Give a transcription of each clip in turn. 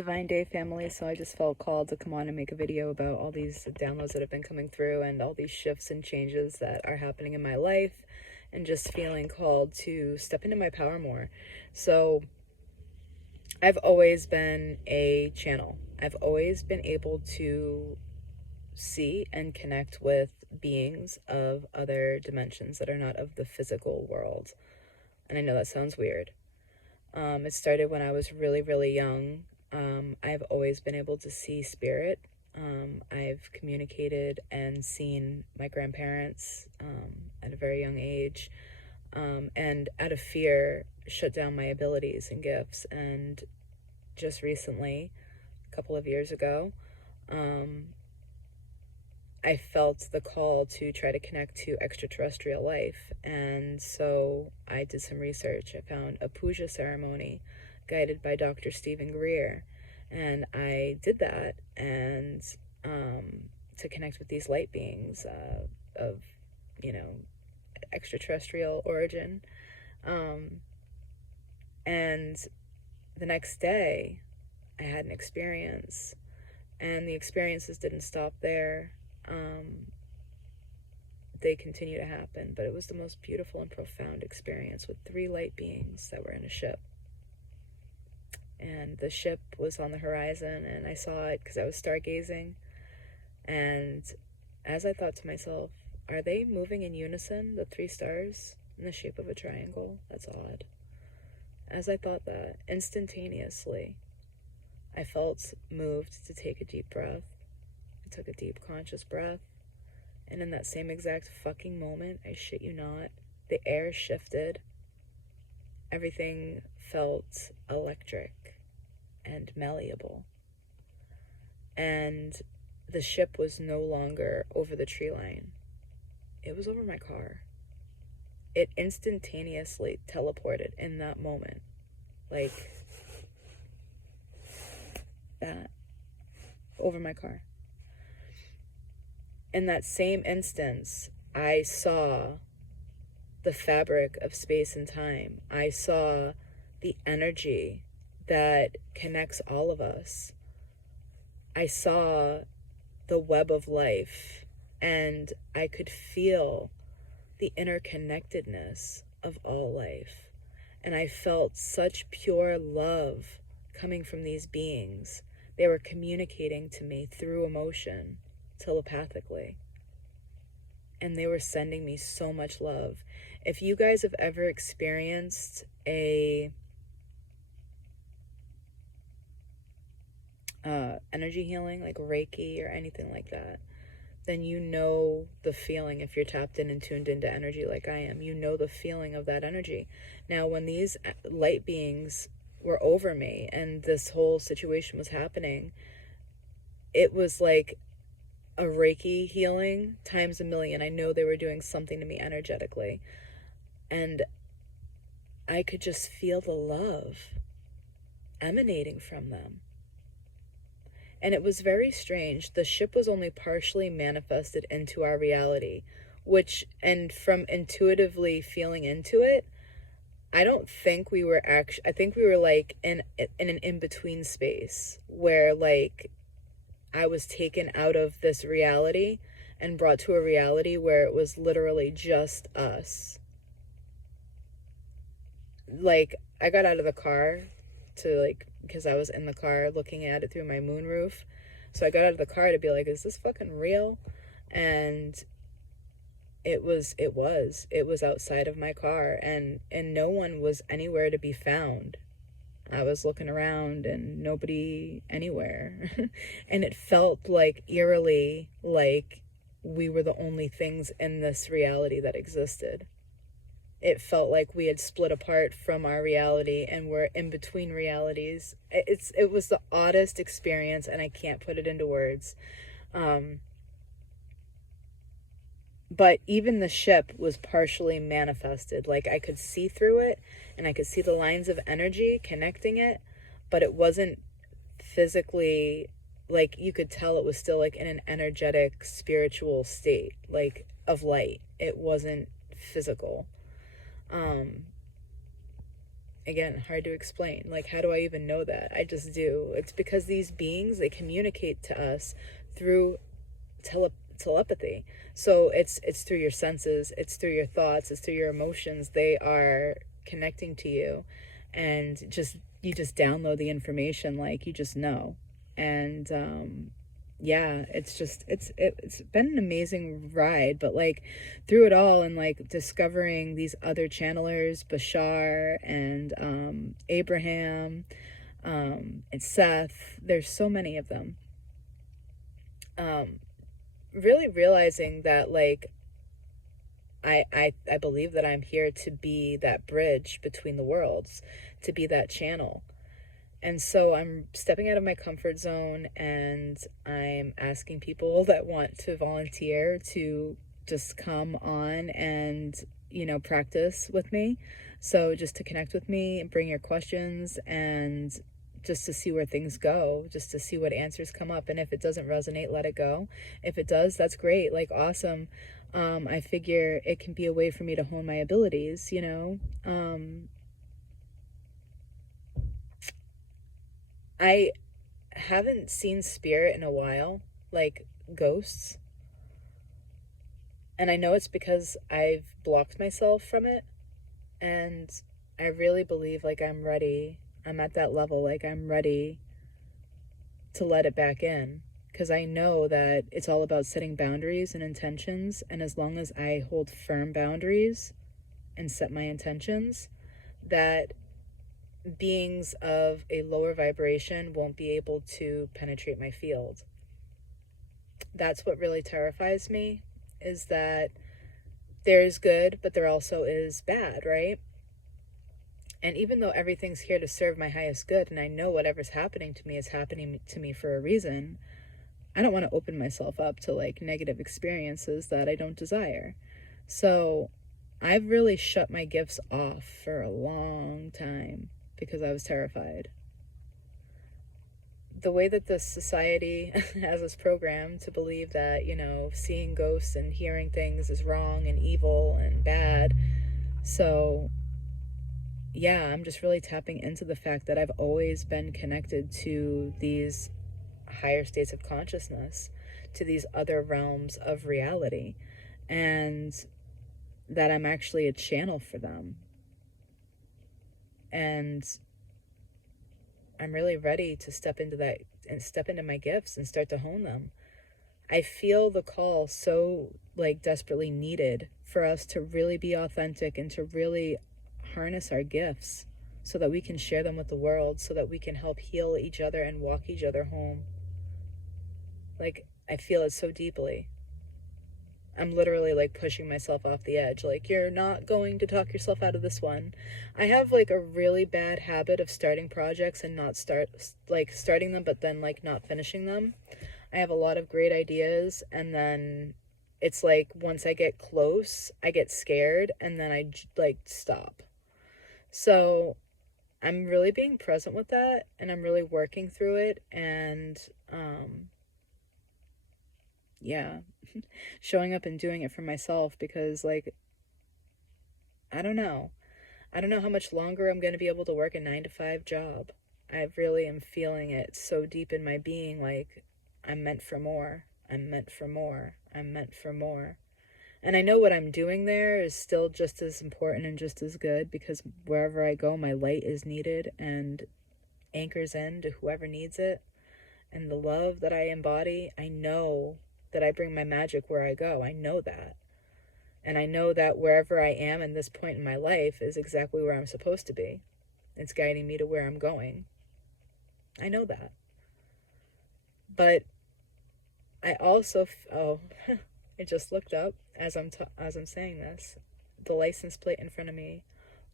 Divine Day family. So I just felt called to come on and make a video about all these downloads that have been coming through and all these shifts and changes that are happening in my life, and just feeling called to step into my power more. So I've always been a channel. I've always been able to see and connect with beings of other dimensions that are not of the physical world. And I know that sounds weird. It started when I was really, really young. I've always been able to see spirit. I've communicated and seen my grandparents at a very young age, and out of fear, shut down my abilities and gifts. And just recently, a couple of years ago, I felt the call to try to connect to extraterrestrial life. And so I did some research. I found a puja ceremony guided by Dr. Stephen Greer. And I did that, and to connect with these light beings of, extraterrestrial origin. And the next day, I had an experience, and the experiences didn't stop there. They continue to happen, but it was the most beautiful and profound experience with 3 light beings that were in a ship. And the ship was on the horizon, and I saw it because I was stargazing. And as I thought to myself, are they moving in unison, the 3 stars, in the shape of a triangle? That's odd. As I thought that, instantaneously, I felt moved to take a deep breath. I took a deep conscious breath, and in that same exact fucking moment, I shit you not, the air shifted. Everything felt electric and malleable. And the ship was no longer over the tree line. It was over my car. It instantaneously teleported in that moment. Like that. Over my car. In that same instance, I saw the fabric of space and time. I saw the energy that connects all of us. I saw the web of life, and I could feel the interconnectedness of all life. And I felt such pure love coming from these beings. They were communicating to me through emotion, telepathically. And they were sending me so much love. If you guys have ever experienced a energy healing, like Reiki or anything like that, then you know the feeling. If you're tapped in and tuned into energy like I am, you know the feeling of that energy. Now, when these light beings were over me and this whole situation was happening, it was like a Reiki healing times a million. I know they were doing something to me energetically, and I could just feel the love emanating from them. And it was very strange. The ship was only partially manifested into our reality, and from intuitively feeling into it, I don't think we were I think we were like in an in-between space where like I was taken out of this reality and brought to a reality where it was literally just us. Like, I got out of the car because I was in the car looking at it through my moonroof. So I got out of the car to be like, is this fucking real? And it was outside of my car, and no one was anywhere to be found. I was looking around and nobody anywhere. And it felt like eerily like we were the only things in this reality that existed. It felt like we had split apart from our reality and we're in between realities. It was the oddest experience, and I can't put it into words. But even the ship was partially manifested. Like, I could see through it, and I could see the lines of energy connecting it, but it wasn't physically, like, you could tell it was still like in an energetic, spiritual state, like of light. It wasn't physical. again, hard to explain. Like, how do I even know that? I just do. It's because these beings, they communicate to us through telepathy. So it's through your senses, it's through your thoughts, it's through your emotions. They are connecting to you, and just you just download the information, like, you just know. And yeah, it's been an amazing ride. But like, through it all, and like discovering these other channelers, Bashar and Abraham, and Seth, there's so many of them. Really realizing that, like, I believe that I'm here to be that bridge between the worlds, to be that channel. And so I'm stepping out of my comfort zone, and I'm asking people that want to volunteer to just come on and, practice with me. So just to connect with me and bring your questions, and just to see where things go, just to see what answers come up. And if it doesn't resonate, let it go. If it does, that's great. Like, awesome. I figure it can be a way for me to hone my abilities, I haven't seen spirit in a while, like ghosts. And I know it's because I've blocked myself from it. And I really believe, like, I'm ready. I'm at that level, like, I'm ready to let it back in. Because I know that it's all about setting boundaries and intentions. And as long as I hold firm boundaries and set my intentions, that beings of a lower vibration won't be able to penetrate my field. That's what really terrifies me, is that there is good, but there also is bad, right? And even though everything's here to serve my highest good, and I know whatever's happening to me is happening to me for a reason, I don't want to open myself up to like negative experiences that I don't desire. So I've really shut my gifts off for a long time because I was terrified. The way that this society has us programmed to believe that, seeing ghosts and hearing things is wrong and evil and bad. So yeah, I'm just really tapping into the fact that I've always been connected to these higher states of consciousness, to these other realms of reality, and that I'm actually a channel for them. And I'm really ready to step into that and step into my gifts and start to hone them. I feel the call so, like, desperately needed for us to really be authentic and to really harness our gifts so that we can share them with the world, so that we can help heal each other and walk each other home. Like, I feel it so deeply. I'm literally like pushing myself off the edge. Like, you're not going to talk yourself out of this one. I have like a really bad habit of starting projects and not starting them, but then like not finishing them. I have a lot of great ideas, and then it's like once I get close, I get scared, and then I like stop. So I'm really being present with that, and I'm really working through it, and yeah, showing up and doing it for myself, because like, I don't know. I don't know how much longer I'm going to be able to work a 9 to 5 job. I really am feeling it so deep in my being, like, I'm meant for more. I'm meant for more. I'm meant for more. And I know what I'm doing there is still just as important and just as good, because wherever I go, my light is needed and anchors in to whoever needs it. And the love that I embody, I know that I bring my magic where I go. I know that. And I know that wherever I am in this point in my life is exactly where I'm supposed to be. It's guiding me to where I'm going. I know that. But I also, I just looked up as I'm saying this. The license plate in front of me,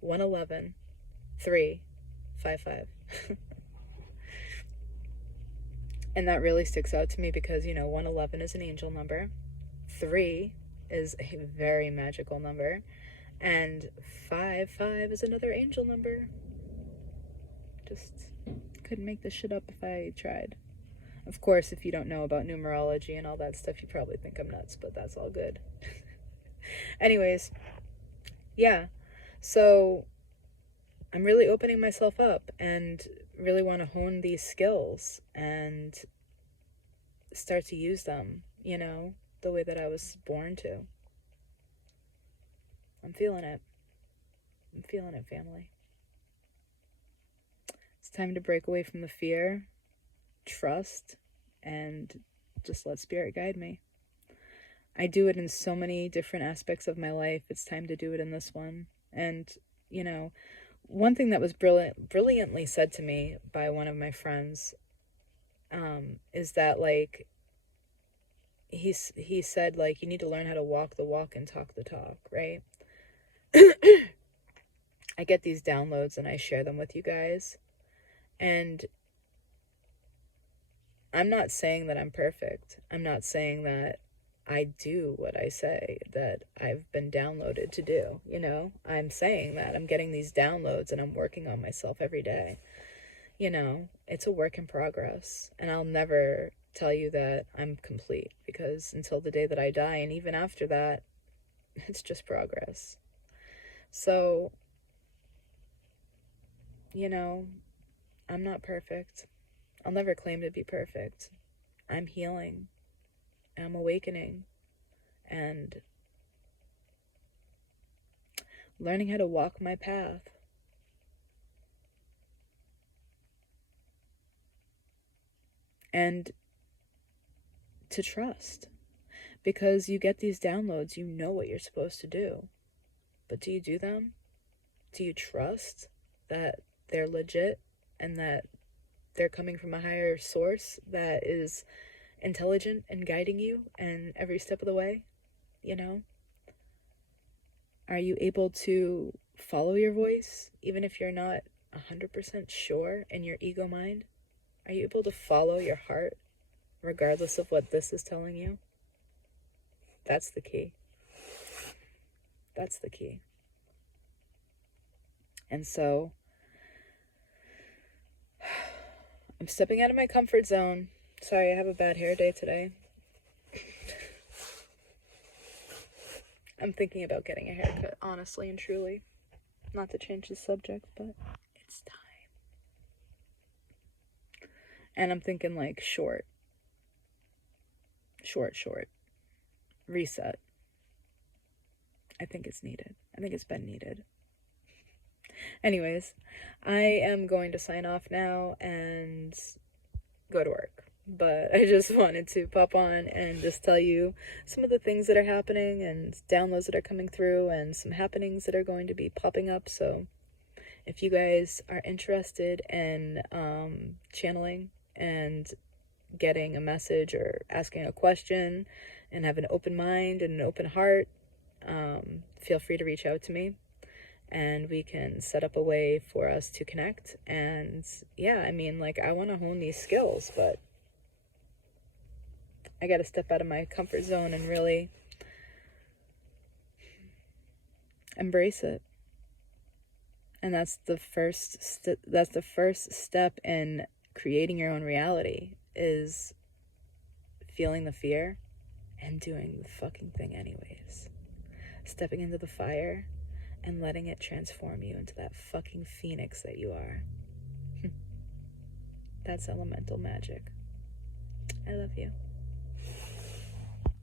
111 355. And that really sticks out to me because, 111 is an angel number. 3 is a very magical number. And 55 is another angel number. Just couldn't make this shit up if I tried. Of course, if you don't know about numerology and all that stuff, you probably think I'm nuts, but that's all good. Anyways, yeah. So I'm really opening myself up and really want to hone these skills and start to use them, you know, the way that I was born to. I'm feeling it. I'm feeling it, family. It's time to break away from the fear, trust, and just let spirit guide me. I do it in so many different aspects of my life. It's time to do it in this one. And, you know, one thing that was brilliantly said to me by one of my friends is that, like, he said, like, you need to learn how to walk the walk and talk the talk, right? I get these downloads and I share them with you guys. And I'm not saying that I'm perfect. I'm not saying that I do what I say that I've been downloaded to do, you know? I'm saying that I'm getting these downloads and I'm working on myself every day. You know, it's a work in progress. And I'll never tell you that I'm complete, because until the day that I die, and even after that, it's just progress. So, you know, I'm not perfect. I'll never claim to be perfect. I'm healing. I'm awakening. And learning how to walk my path. And to trust. Because you get these downloads, you know what you're supposed to do. But do you do them? Do you trust that they're legit and that they're coming from a higher source that is intelligent and guiding you and every step of the way? You know? Are you able to follow your voice even if you're not 100% sure in your ego mind? Are you able to follow your heart regardless of what this is telling you? That's the key. That's the key. And so I'm stepping out of my comfort zone. Sorry, I have a bad hair day today. I'm thinking about getting a haircut, honestly and truly. Not to change the subject, but it's time. And I'm thinking like short. Reset. I think it's needed. I think it's been needed. Anyways, I am going to sign off now and go to work. But I just wanted to pop on and just tell you some of the things that are happening and downloads that are coming through and some happenings that are going to be popping up. So if you guys are interested in channeling and getting a message or asking a question and have an open mind and an open heart, feel free to reach out to me and we can set up a way for us to connect. And yeah, I mean, like, I want to hone these skills, but I got to step out of my comfort zone and really embrace it. And that's the first step in creating your own reality, is feeling the fear and doing the fucking thing anyways. Stepping into the fire and letting it transform you into that fucking phoenix that you are. That's elemental magic. I love you.